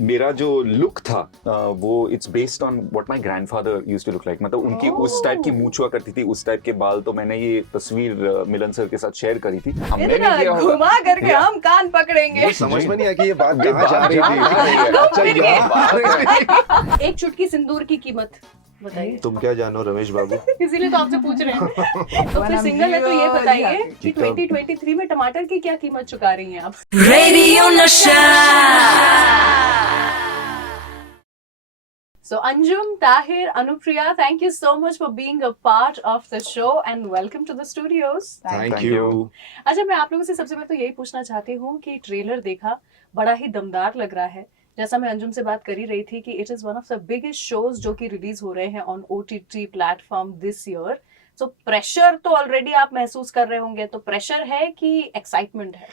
मेरा जो लुक था वो it's based on what my grandfather used to look like, मतलब उनकी उस टाइप की मूंछ हुआ करती थी, उस टाइप के बाल। तो मैंने ये तस्वीर मिलन सर के साथ शेयर करी थी। हमने भी इतना किया होगा। घुमा करके हम कान पकड़ेंगे। मुझे समझ में नहीं आया कि ये बात ये कहाँ जा रही थी। अच्छा यहाँ एक चुटकी सिंदूर की कीमत बताइए। तुम क्या जानो रमेश बाबू। इसीलिए तो आपसे पूछ रहे हैं। तो फिर सिंगल है तो ये बताइए कि 2023 में टमाटर की क्या कीमत चुका रही हैं आप? रेडियो नशा। So Anjum, Tahir, Anupriya, thank you so much for being a part of the show and welcome to the studios. Thank you. अच्छा, मैं आप लोगों से सबसे पहले तो यही पूछना चाहती हूँ कि ट्रेलर देखा, बड़ा ही दमदार लग रहा है। जैसा मैं अंजुम से बात कर ही रही थी कि it is one of the biggest shows जो कि रिलीज हो रहे हैं on OTT platform this year. So pressure तो ऑलरेडी आप महसूस कर रहे होंगे, तो प्रेशर है कि एक्साइटमेंट है?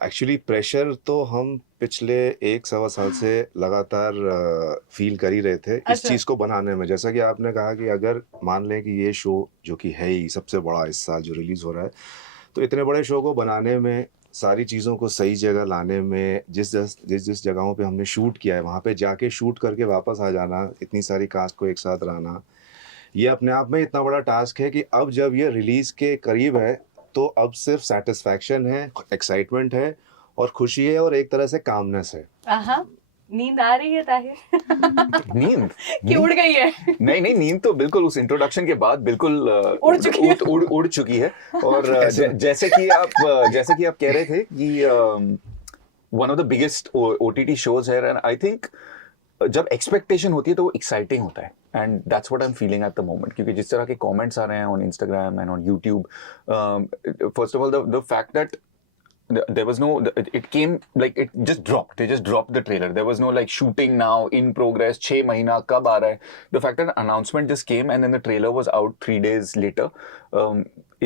एक्चुअली प्रेशर तो हम पिछले 1-1.25 साल से लगातार फील कर ही रहे थे इस अच्छा। चीज़ को बनाने में। जैसा कि आपने कहा कि अगर मान लें कि ये शो जो कि है ही सबसे बड़ा इस साल जो रिलीज़ हो रहा है, तो इतने बड़े शो को बनाने में, सारी चीज़ों को सही जगह लाने में, जिस जगहों पे हमने शूट किया है वहाँ पे जाके शूट करके वापस आ जाना, इतनी सारी कास्ट को एक साथ लाना, ये अपने आप में इतना बड़ा टास्क है कि अब जब ये रिलीज़ के करीब है तो अब सिर्फ सेटिस्फैक्शन है, एक्साइटमेंट है और खुशी है और एक तरह से कामनेस है। आहा, नींद आ रही है ताहिर? नींद कि उड़ गई है? नहीं, नींद तो बिल्कुल उस इंट्रोडक्शन के बाद बिल्कुल उड़ चुकी है। उड़ चुकी है। और जैसे कि आप कह रहे थे कि one of the biggest OTT shows है, एंड आई थिंक जब एक्सपेक्टेशन होती है तो वो एक्साइटिंग होता है, and that's what I am feeling at the moment. क्योंकि जिस तरह के कमेंट्स आ रहे हैं on Instagram and on YouTube, first of all the fact that there was no, it came like it just dropped, they just dropped the trailer, there was no like shooting now in progress 6 महीना कब आ रहा है. The fact that an announcement just came and then the trailer was out 3 days later,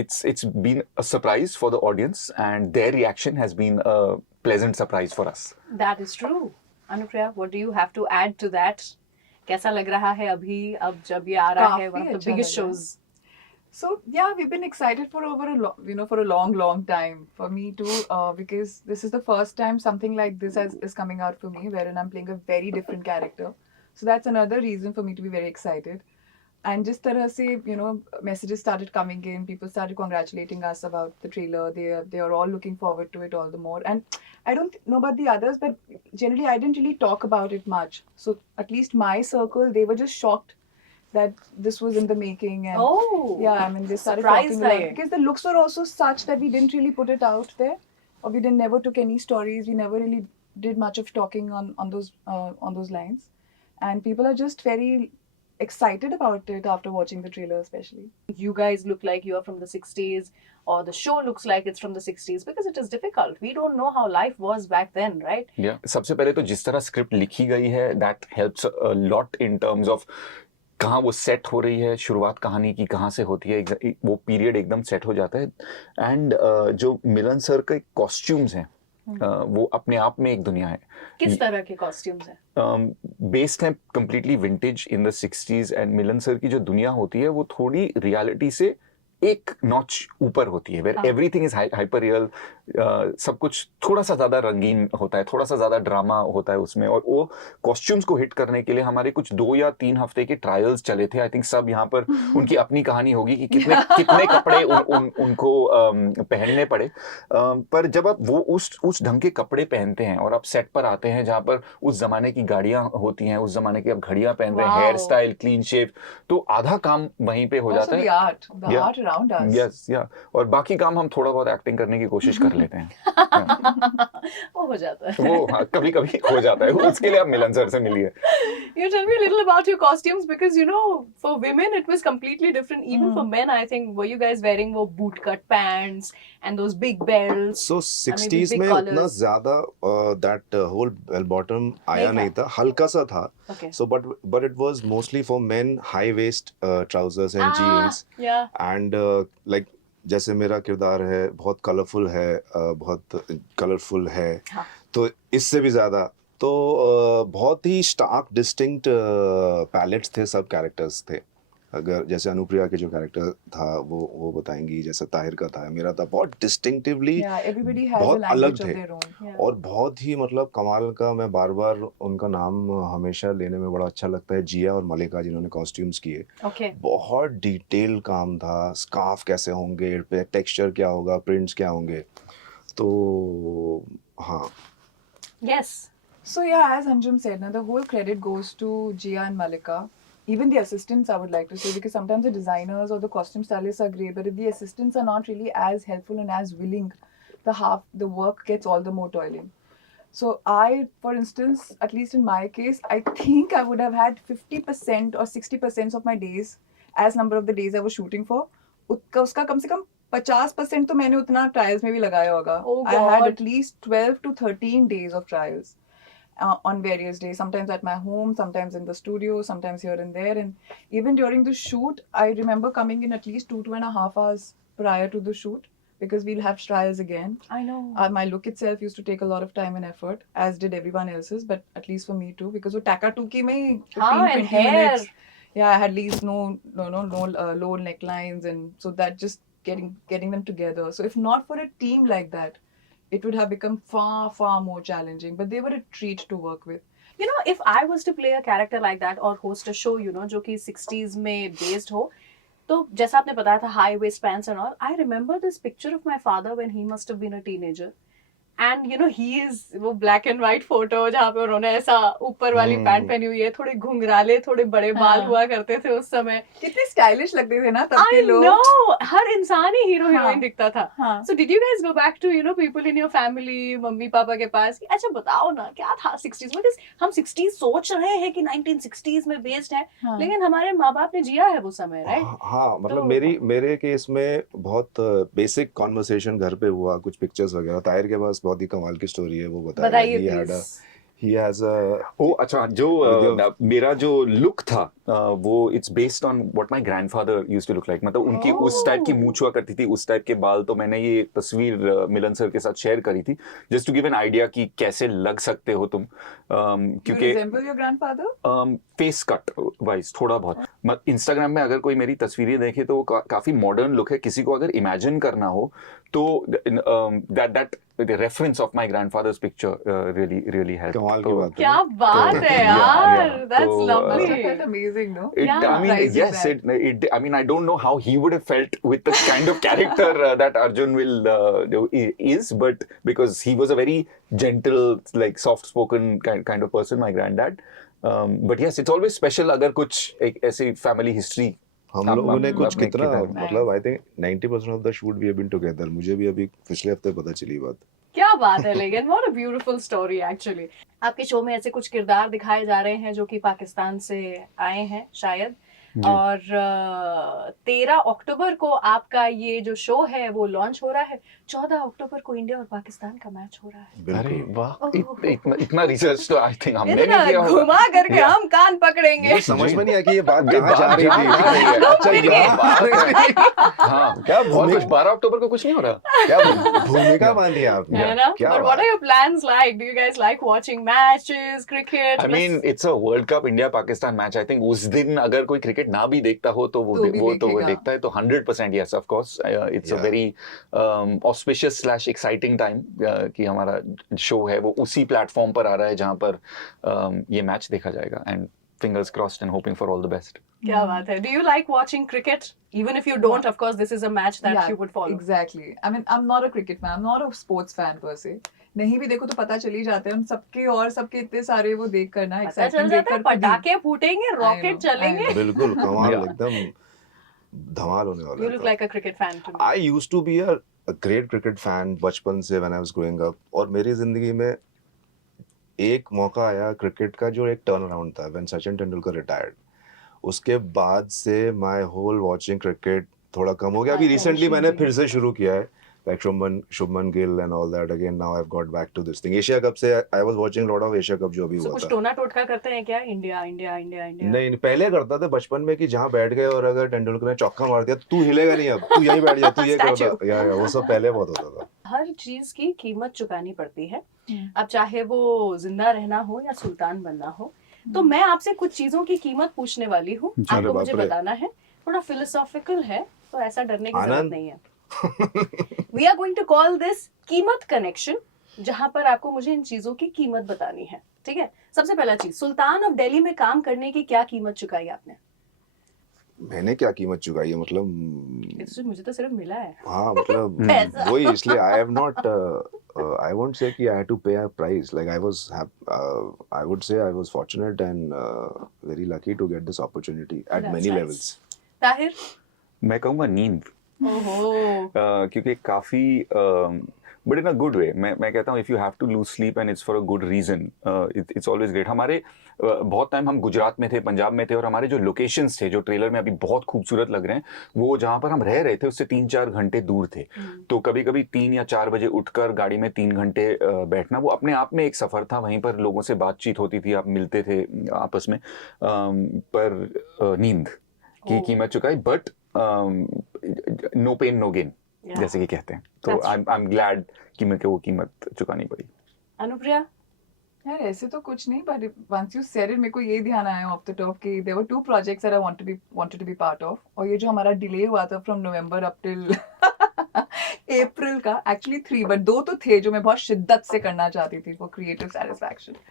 it's been a surprise for the audience and their reaction has been a pleasant surprise for us. That is true. Anupriya, what do you have to add to that? कैसा लग रहा है अभी, अब जब ये आ रहा है, one of the biggest shows? So yeah, we've been excited for for a long time. For me too, because this is the first time something like this is coming out for me, wherein I'm playing a very different character. So that's another reason for me to be very excited. And just tarah se, messages started coming in. People started congratulating us about the trailer. They are all looking forward to it all the more. And I don't know about the others, but generally I didn't really talk about it much. So at least my circle, they were just shocked that this was in the making. And yeah, I mean, they started talking about it because the looks were also such that we didn't really put it out there, or we never took any stories. We never really did much of talking on those lines, and people are just very excited about it after watching the trailer, especially. You guys look like you are from the 60s, or the show looks like it's from the 60s, because it is difficult. We don't know how life was back then, right? Yeah. सबसे पहले तो जिस तरह script लिखी गई है, that helps a lot in terms of कहाँ वो सेट हो रही है, शुरुआत कहानी की कहाँ से होती है, वो पीरियड एकदम सेट हो जाता है। एंड जो मिलन सर के कॉस्ट्यूम्स हैं, वो अपने आप में एक दुनिया है। किस तरह के कॉस्ट्यूम्स हैं? बेस्ड है completely vintage in the 60s, and Milan sir की जो दुनिया होती है वो थोड़ी रियलिटी से एक नॉच ऊपर होती है, where everything is hyper real. सब कुछ थोड़ा सा ज्यादा रंगीन होता है, थोड़ा सा ज्यादा ड्रामा होता है उसमें। और वो कॉस्ट्यूम्स को हिट करने के लिए हमारे कुछ 2 या 3 हफ्ते के ट्रायल्स चले थे। आई थिंक सब यहाँ पर उनकी अपनी कहानी होगी कि कितने कपड़े उनको पहनने पड़े। पर जब आप वो उस ढंग के कपड़े पहनते हैं और आप सेट पर आते हैं जहाँ पर उस जमाने की गाड़ियां होती हैं, उस जमाने की आप घड़ियां पहन रहे हैं, हेयर स्टाइल, क्लीन शेव, तो आधा काम वहीं पे हो जाता है। The art around us. Yes, yeah. और बाकी काम हम थोड़ा बहुत एक्टिंग करने की कोशिश कर लेते हैं। वो हो जाता है। वो कभी कभी हो जाता है, उसके लिए आप मिलन सर से मिलिए। You tell me a little about your costumes, because for women it was completely different. Even for men, I think, were you guys wearing वो boot cut pants and those big belts? So 60s में उतना ज्यादा that whole bell bottom आया नहीं था, हल्का सा था। Okay. So but it was mostly for men, high waist trousers and jeans. Yeah. And like जैसे मेरा किरदार है बहुत कलरफुल है, बहुत कलरफुल है, हाँ. तो इससे भी ज़्यादा तो बहुत ही स्टार्क डिस्टिंक्ट पैलेट्स थे, सब कैरेक्टर्स थे। अगर जैसे अनुप्रिया के जो कैरेक्टर था वो बताएंगी, जैसे ताहिर का था, मेरा था, बहुत distinctively Yeah, everybody has a बहुत अलग language of थे their own. Yeah. और बहुत ही मतलब कमाल का। मैं बार बार उनका नाम हमेशा लेने में बड़ा अच्छा लगता है, जिया और मलिका जिन्होंने कॉस्ट्यूम्स किए। Okay. बहुत डिटेल काम था, स्कार्फ कैसे होंगे, टेक्सचर क्या होगा, प्रिंट्स क्या होंगे, तो हाँ। Yes. So yeah, as Anjum said, now the whole credit goes to Jia and Malika. Even the assistants, I would like to say, because sometimes the designers or the costume stylists are great, but if the assistants are not really as helpful and as willing, the work gets all the more toiling. So I, for instance, at least in my case, I think I would have had 50% or 60% of my days as number of the days I was shooting for. उसका कम से कम 50% तो मैंने उतना trials में भी लगाया होगा. Oh I had God. at least 12 to 13 days of trials. On various days, sometimes at my home, sometimes in the studio, sometimes here and there. And even during the shoot, I remember coming in at least 2.5 hours prior to the shoot because we'll have trials again. I know. My look itself used to take a lot of time and effort, as did everyone else's, but at least for me too, because वो Taka Tuki में 15-20 and hair. minutes. Yeah, I had at least no low necklines, and so that just getting them together. So if not for a team like that, it would have become far more challenging, but they were a treat to work with. You know, if I was to play a character like that or host a show, you know, जो कि 60s में based हो, तो जैसा आपने बताया था high waist pants and all, I remember this picture of my father when he must have been a teenager. And you know, he is वो black and white photo जहाँ पे उन्होंने ऐसा ऊपर वाली पैंट पहनी हुई है, थोड़े घुंघराले, थोड़े बड़े बाल हुआ करते थे उस समय. कितने स्टाइलिश लगते थे ना तब I के लोग. know, हर इंसान ही हीरो हाँ. हीरोइन दिखता था. हाँ. So did you guys go back to, you know, people in your family, mummy papa के पास कि अच्छा बताओ ना क्या था 60s में? Because हम 60s सोच रहे हैं कि 1960s में based है, हाँ. लेकिन हमारे माँ बाप ने जिया है वो समय, right? हाँ मतलब तो- मेरे केस में बहुत बेसिक कॉन्वर्सेशन घर पे हुआ, कुछ पिक्चर्स वगैरह। ताहिर के पास बहुत ही कमाल की स्टोरी है, वो बताइए बताइए। please. He has a ओ अच्छा, जो Video- मेरा जो लुक था वो it's based on what my grandfather used to look like. मतलब उनकी उस टाइप की मूंछ हुआ करती थी, उस टाइप के बाल। तो मैंने ये तस्वीर मिलन सर के साथ शेयर करी थी, just to give an idea कि कैसे लग सकते हो तुम, You क्योंकि resemble your grandfather? Face cut wise थोड़ा बहुत। इंस्टाग्राम में अगर कोई मेरी तस्वीरें देखे तो काफी मॉडर्न लुक है। किसी को अगर इमेजिन करना हो तो that reference of my grandfathers picture really help. कमाल की बात है। क्या बात तो- है Yeah, यार, yeah. that's तो, Must have lovely. felt amazing, no? Yeah. I mean, Surprising yes, that. I mean, I don't know how he would have felt with the kind of character that Arjun is, but because he was a very gentle, like soft-spoken kind of person, my granddad. But yes, it's always special अगर कुछ एक ऐसी family history हम आप- लोगों ने आप- कुछ आपने कितना कितना- मतलब I think 90% of the shoot we have been together. मुझे भी अभी पिछले हफ्ते पता चली बात। क्या बात है, लेकिन what a beautiful story actually. आपके शो में ऐसे कुछ किरदार दिखाए जा रहे हैं जो कि पाकिस्तान से आए हैं शायद, और 13 अक्टूबर को आपका ये जो शो है वो लॉन्च हो रहा है। 14 अक्टूबर को इंडिया और पाकिस्तान का मैच हो रहा है। अरे बिल्कुल। वाह, इतना रिसर्च तो आई थिंक हमने इतना नहीं किया होगा। घुमा करके Yeah. हम कान पकड़ेंगे। मुझे समझ में नहीं आया कि ये बात ये कहाँ जा बात रही जा थी। रही है। अच्छा, यहाँ हाँ, क्या और भूमि- कुछ 12 अक्टूबर को कुछ नहीं हो रहा। क्या भूमिका बांधी आपने। है ना? क्या But what बात are your plans like? Do you guys like watching matches, cricket? I mean, it's a World Cup India Pakistan match. I think उस दिन अगर कोई क्रिकेट ना भी देखता हो तो वो तो भी वो देखेगा। देखता है तो 100% yes, of course. It's a Yeah. very auspicious / exciting time कि हमारा शो है वो उसी प्लेटफॉर्म पर आ रहा है जहाँ पर ये मैच देखा जाएगा, and fingers crossed and hoping for all the best. क्या बात है? Do you like watching cricket? Even if you don't, of course, this is a match that Yeah, you would follow. Exactly. I mean, I'm not a cricket fan. I'm not a sports fan per se. नहीं भी देखो तो पता चल ही जाता है। हम सबके इतने सारे वो देख कर ना पता excitement चल जाता है, देखकर खुद ही- पटाखे फूटेंगे, रॉकेट know, चलेंगे। I बिल्कुल कमाल, Yeah. एकदम धमाल होने वाला You है। look like a cricket fan to me. I used to be a great cricket fan बचपन से when I was growing up, और मेरी जिंदगी में एक मौका आया क्रिकेट का जो एक टर्न अराउंड था when सचिन तेंदुलकर रिटायर्ड। उसके बाद से my whole watching cricket थोड़ा कम हो गया। अभी हाँ, रिसेंटली शुभ मैंने गिल। फिर से शुरू किया है, like Shubman Gill and all that again. Now I've got back to this thing. Asia cup से I was watching lot of Asia cup जो अभी So हुआ कुछ था। टोना टोटका करते हैं क्या? India India India India. नहीं, पहले करता था बचपन में कि जहाँ बैठ गए और अगर तेंदुलकर ने चौका मार दिया तो तू हिलेगा नहीं, अब तू यहीं बैठ जा, तू ये करता। Statue. या वो सब पहले बहुत होता था। हर चीज की कीमत चुकानी पड़ती है। हम्म। अब चाहे वो जिंदा रहना हो या सुल्तान बनना हो, तो मैं आपसे कुछ चीजों की कीमत पूछने वाली हूँ, अरे आपको मुझे बाप रे। बताना है। थोड़ा फिलोसॉफिकल है, तो ऐसा डरने की जरूरत आनंद। नहीं है। We are going to call this कीमत कनेक्शन, जहां पर आपको मुझे इन चीजों की कीमत बतानी है, ठीक है? सबसे पहला चीज, सुल्तान ऑफ दिल्ली में काम करने की क्या कीमत चुकाई आपने? मैंने क्या कीमत चुकाई है मतलब इससे मुझे तो सिर्फ मिला है। हाँ मतलब पैसा। वही इसलिए I have not I won't say कि I had to pay a price. Like I would say I was fortunate and very lucky to get this opportunity at That's many nice. levels. Tahir? मैं कहूँगा नींद, ओहो, क्योंकि काफी but in a good way. मैं कहता हूँ if you have to lose sleep and it's for a good reason, it's always great. हमारे बहुत टाइम हम गुजरात में थे, पंजाब में थे, और हमारे जो लोकेशंस थे जो ट्रेलर में अभी बहुत खूबसूरत लग रहे हैं, वो जहाँ पर हम रह रहे थे उससे 3-4 घंटे दूर थे। तो कभी कभी 3 या 4 बजे उठकर गाड़ी में 3 घंटे बैठना, वो अपने आप में एक सफर था। वहीं पर लोगों से बातचीत होती थी, आप मिलते थे आपस में, पर नींद की कीमत चुकाई, but no pain no gain, Yeah. जैसे कि कहते हैं। तो That's आई एम ग्लैड कि मेरे को वो कीमत चुकानी पड़ी। अनुप्रिया? यार ऐसे तो कुछ नहीं, but once you said it मेरे को ये ध्यान आया off the top कि there were 2 projects that I wanted to be part of, और ये जो हमारा delay हुआ था from November up till April का, actually 3, but 2 तो थे जो मैं बहुत शिद्दत से करना चाहती थी for creative satisfaction,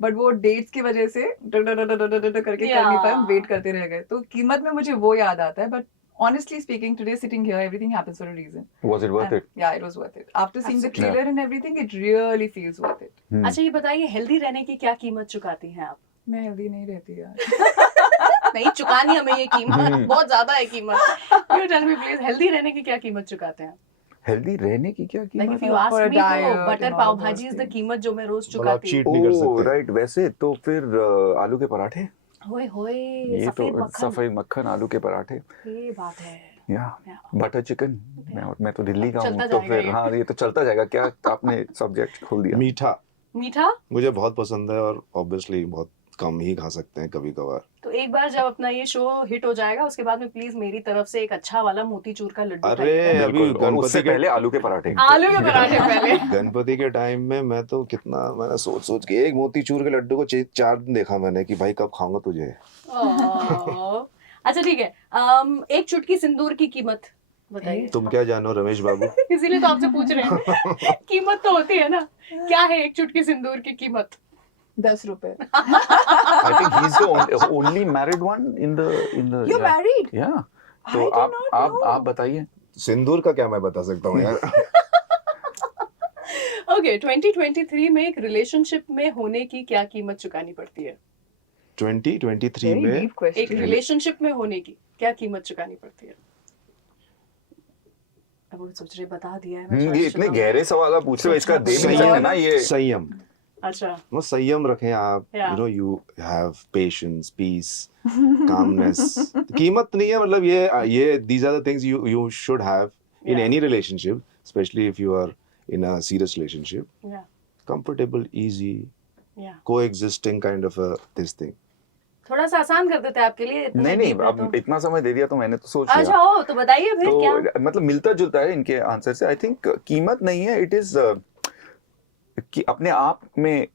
but वो dates की वजह से करके कर नहीं पाए, हम wait करते रह गए। तो कीमत में मुझे वो याद आता है, but honestly speaking, today sitting here, everything happens for a reason. Was it worth And it? yeah, it was worth it. After seeing the Absolutely. trailer and everything, it really feels worth it. अच्छा ये बताइए, healthy रहने की क्या कीमत चुकाती हैं आप? मैं हेल्दी नहीं रहती यार। नहीं चुकानी हमें ये कीमत, बहुत ज्यादा है कीमत। You tell me please, healthy रहने की क्या कीमत चुकाते हैं? हेल्दी रहने की क्या Like कीमत if you ask For a me, तो diet butter and pav all भाजी those is the things. कीमत जो मैं रोज मतलब आप चुकाती हूँ। cheat नहीं कर ओह सकते। राइट, वैसे तो फिर आलू के पराठे, होए होए, ये सफेद तो मक्खन, सफेद मक्खन आलू के पराठे, ये बात है। या बटर चिकन। मैं तो दिल्ली का चलता हूँ, तो जाएगा फिर ये। हाँ ये तो चलता जाएगा। क्या आपने सब्जेक्ट खोल दिया? मीठा मीठा? मुझे बहुत पसंद है और ऑब्वियसली बहुत कम ही खा सकते हैं कभी कभार। तो एक बार जब अपना ये शो हिट हो जाएगा, उसके बाद में प्लीज मेरी तरफ से एक अच्छा वाला मोतीचूर का लड्डू अरे खाइएगा। अभी बिल्कुल, और उससे गणपति के पहले आलू के पराठे। आलू के पराठे पहले। गणपति के टाइम में मैं तो कितना मैंने सोच के एक मोतीचूर के लड्डू को 4 दिन देखा मैंने कि भाई कब खाऊंगा तुझे। ओह, अच्छा ठीक है, एक चुटकी सिंदूर की कीमत बताइए। तुम क्या जानो रमेश बाबू। इसीलिए तो आपसे पूछ रहे हैं। कीमत तो होती है ना, क्या है एक चुटकी सिंदूर की कीमत? 10 रुपए। I think he's the only married one in the You're married? Yeah. I तो did not know. आप बताइए। सिंदूर का क्या मैं बता सकता हूँ यार। ओके, 2023 में एक रिलेशनशिप में होने की क्या कीमत चुकानी पड़ती है? 2023 Very में deep एक question. रिलेशनशिप में होने की क्या कीमत चुकानी पड़ती है? अब वो सोच रहे बता दिया है मैं ये शायद इतने चुनाव। गहरे सवाल आप पूछ रहे हो, इसका दे भी नहीं संयम है ना ये। संयम अच्छा, वो संयम रखें आप। Yeah. You know you have patience peace calmness. कीमत नहीं है मतलब ये these are the things you should have in Yeah. Any relationship, specially if you are in a serious relationship. या कंफर्टेबल, इजी, या coexisting kind of a this thing. थोड़ा सा आसान कर देते हैं आपके लिए, इतना नहीं नहीं, deep है अब तो। इतना समय दे दिया तो मैंने तो सोच अच्छा लिया। हो तो बताइए फिर क्या? तो मतलब मिलता जुलता है इनके आंसर से। आई थिंक कीमत नहीं है, इट इज कि अपने आप में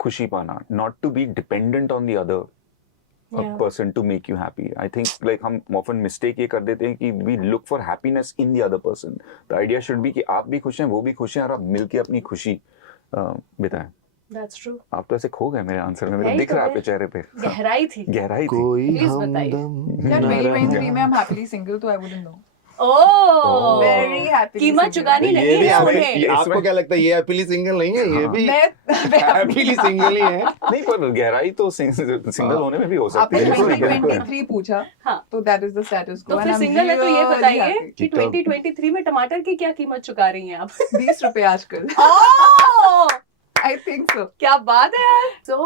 खुशी पाना, not to be dependent on the other Yeah. person to make you happy. I think like हम often mistake ये कर देते हैं कि we look for happiness in the other person. The idea should be कि आप भी खुश हैं, वो भी खुश हैं, और आप मिलके अपनी खुशी बिताएं। That's true. आप तो ऐसे खो गए मेरे आंसर में, मेरे यही को दिख तो रहा है है। आपके चेहरे पे गहराई थी। गहराई थी। कोई Please बताइए। हमदम यार न 2023 रहा। में I'm happily single, तो I wouldn't know. Oh, Very happily कीमत single. चुकानी ये नहीं भी है हमें- उन्हें। ये आपको क्या लगता है ये हैप्पीली सिंगल नहीं है? ये हाँ। भी मैं हैप्पीली सिंगल ही है। नहीं, पर गहराई तो सिंगल होने में भी हो सकती आपने है। बिल्कुल, 2023 पूछा, हाँ। तो that is the status quo. तो and फिर I'm सिंगल है तो ये really बताइए happy. कि 2023 में टमाटर की क्या कीमत चुका रही हैं आप? 20 रुपए आजकल। ओह, I think so. क्या बात है यार। So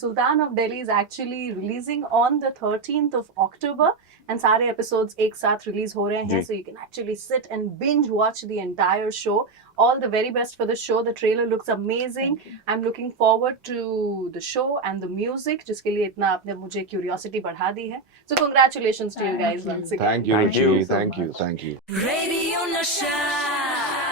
Sultan of Delhi is actually releasing on the 13th of October and सारे episodes एक साथ release हो रहे हैं, जी। so you can actually sit and binge watch the entire show. All the very best for the show. The trailer looks amazing. Thank you. I'm looking forward to the show and the music, जिसके लिए इतना आपने मुझे curiosity बढ़ा दी है. So congratulations to you Thank guys you. once again. Thank you, Thank Ruchi. you so Thank you. much. Thank you. Radio Nasha.